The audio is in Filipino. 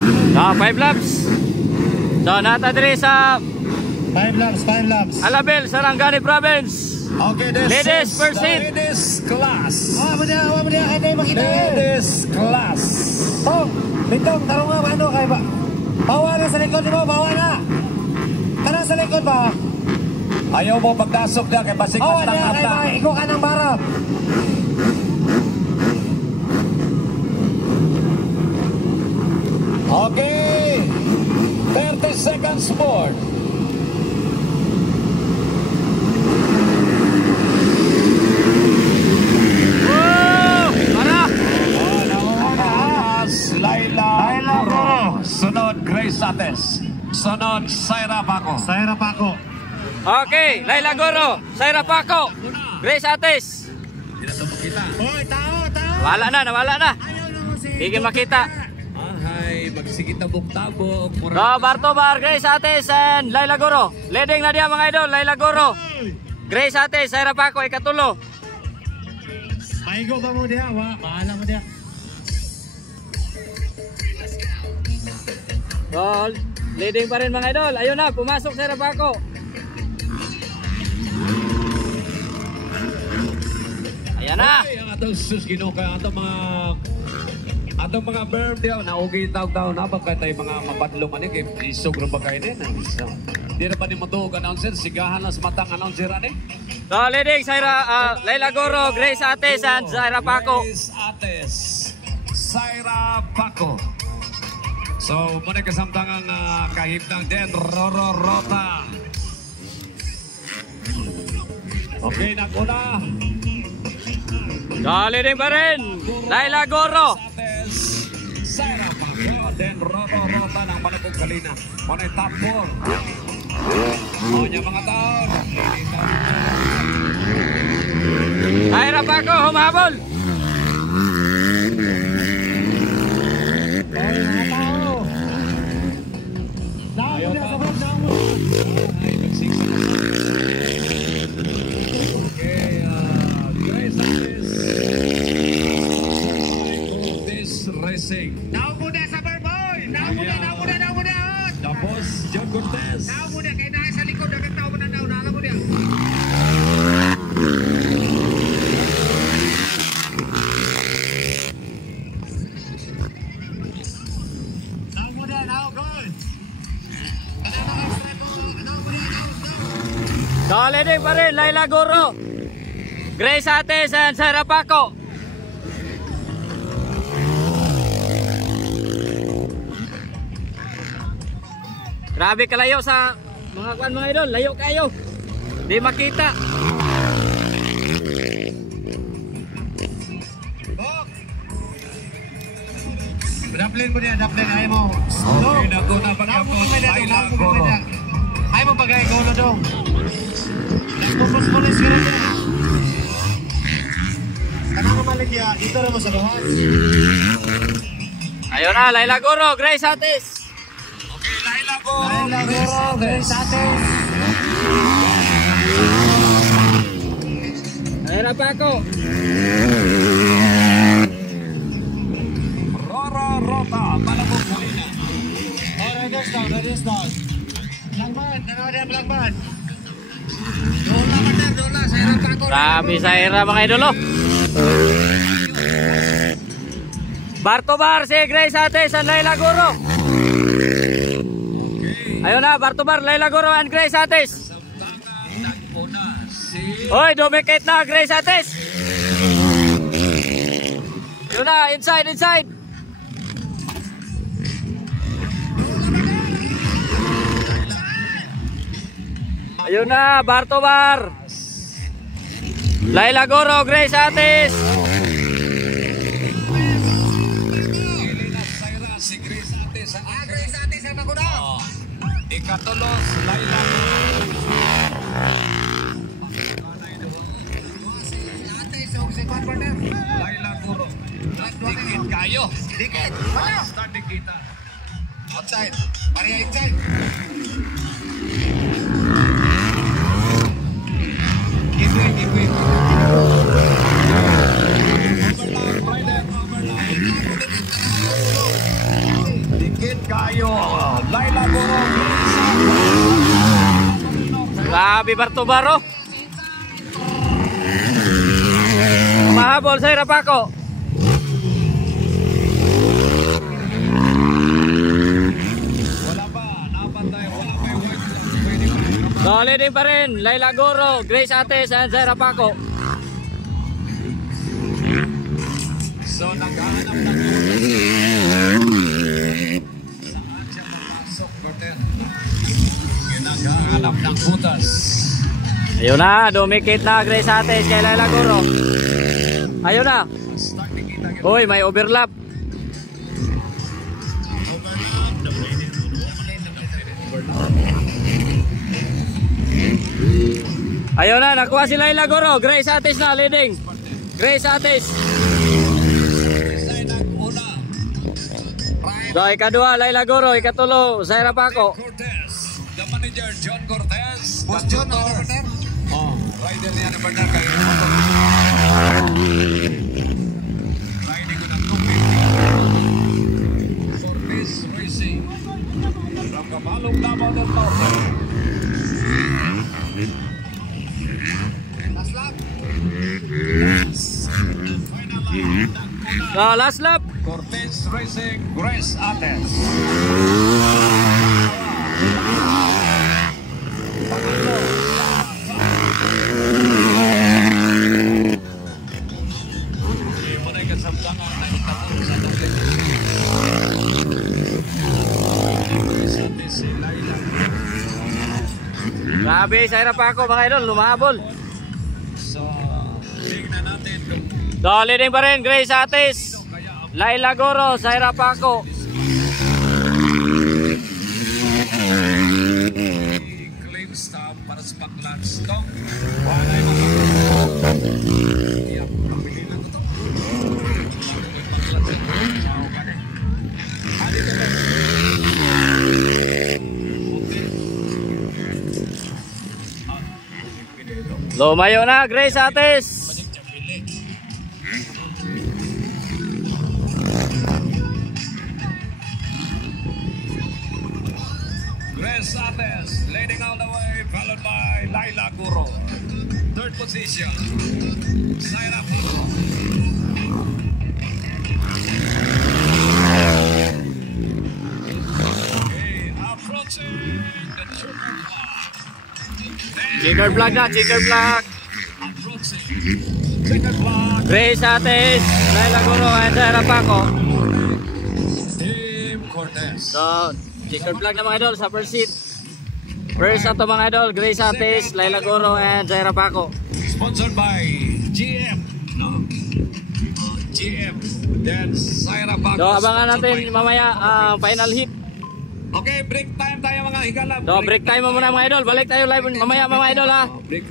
So, 5 laps. So, natadiri sa 5 laps. Alabel, Sarangani Province. Okay, this Ladies, is first the seat. ladies class. Mo dia, ay makita. Ladies class. Tong, bitong tarong nga ano kay ba? Bawa na sa likod mo, bawa na. Kana sa likod ba? Ayaw mo pagdasok na kay basikat Bawa lang na kay ba? ata. Iko ka ng barap. Okay. 30 seconds more. Laila Goro. Sunod Grace Ates. Sunod Saira Paco. Okay, Laila Goro, Saira Paco, Grace Ates. Hindi na ito makita. Hoy, tao. Nawala na. Ayaw na mo si. Hindi makita. Ay, magsigit na buktabok. So, Bartobar, Grace Ates, and Laila Goro. Leading na diya mga idol, Laila Goro. Grace Ates, Saira Paco, ikatulo. Maigo ba mo dia? Bahala mo dia. So, leading pa rin mga idol. Ayun na, pumasok Saira Paco. Ayan na. Ay, ang atong susgino kaya atong mga berm diyo na ugi taw na baka tayo mga mapadlong ani kay isog ra bagay din. Di na pa ni matuog announcer sigahan las matang announcer ani. So, leading Laila Goro, Grace Ates, and Saira Paco. Grace Ates, Saira Paco. So, muna kasamtangang kahimtang din Roro Rota. Okay, nakuna. So, leading pa rin Laila Goro. Saira Paco, then Roro Rota ng Malabog Kalina. Muna yung top 4. O niya mga taon. Saira Paco, humabol. Ayaw na. Ay, mag-6. Okay, Grace Ates. This racing. Now muna sa barboy. Now muna. Tapos, John Cortez. Now muna kay na sa likod dagat tao na daw na mo dia. Now go. So, leading pa rin Laila Goro, Grace Ates, and Saira Paco. Grabe kalayo sa mga kwan mga idol, layo kayo. Di makita. Daplin mo dia, ay mo. Okay, nakuna pag-apos. Laila Goro. Ay mo pagay ko na dong. Nagpupos-pulis ka na dyan. Kanang maligya, dito na mo sa bawas. Ayun na, Laila Goro, Grace Ates. Okay, Laila Goro. Grace Ates. Saira Paco. Roro Rota, Malabog Kalina. Riders down. Langban, Langban. Dola, Saira Paco. Grabe Saira mga idol oh. Bartobar si Grace Ates and Laila Goro. Ayun na, Bartobar, Laila Goro and Grace Ates. Hoy, dumikit na Grace Ates. Yun na, inside. Ayun na, Bartobar, Laila Goro, Grace Ates. Si Grace Ates. Grace Ates ang nakuha. Ikatulos, Laila Laila Goro. Dikit kayo. Dikit. Wala. Start dikita. Outside. Maria inside. Give way. Overlock, rider, overlock. Higit kayo. Laila Goro. Grabe Bartobaro. Mahabol sa Irapaco. Wala pa. Napantay. Wala pa yung white flag. Pwede pa. So, leading pa rin. Laila Goro, Grace Ates, and Zaira Paco. So, naghahanap ng saan siya papasok, Cortez? Naghahanap ng butas. Ayun na, dumikit na Grace Ates kay Laila Goro. Ayun na. Uy, may overlap. Ayun na, nakuha si Laila Goro. Grace Ates na, leading. Grace Ates. So, ikadua, Laila Goro. Ikatulo, Zaira Paco. Cortez, the manager, John Cortez. Boss John, partner. Oh, rider niya na partner kayo. Riding ko ng tubig. Cortez Racing. From Kamalong Davao del Norte. Last lap. Final lap. So, last lap. Cortez Racing, Grace Ates. Grabe, Zaira Paco, mga idol, lumahabol. So, tingnan natin kung So, leading pa rin, Grace Ates, Laila Goro, Zaira Paco. claim stop para sa backlash stop. Wala yung mga pabili lang ito. Lumayo na, Grace Ates. Grace Ates leading all the way, followed by Laila Goro. Third position, Zaira Paco. Okay, approaching the checkered flag. Checker flag na, checker flag. Approaching checkered flag. Grace Ates, Laila Goro, and Zaira Paco. Team Cortez. So, checker flag na mga idol sa first seat. First ato mga idol, Grace Ates, Laila Goro, and Zaira Paco. Sponsored by GM. No? GM. Then Zaira Paco. So, abangan sponsored natin by- mamaya ang final hit. Okay, break time tayo mga higalap. So, break time muna mga idol. Balik tayo live mamaya mga idol ha. Break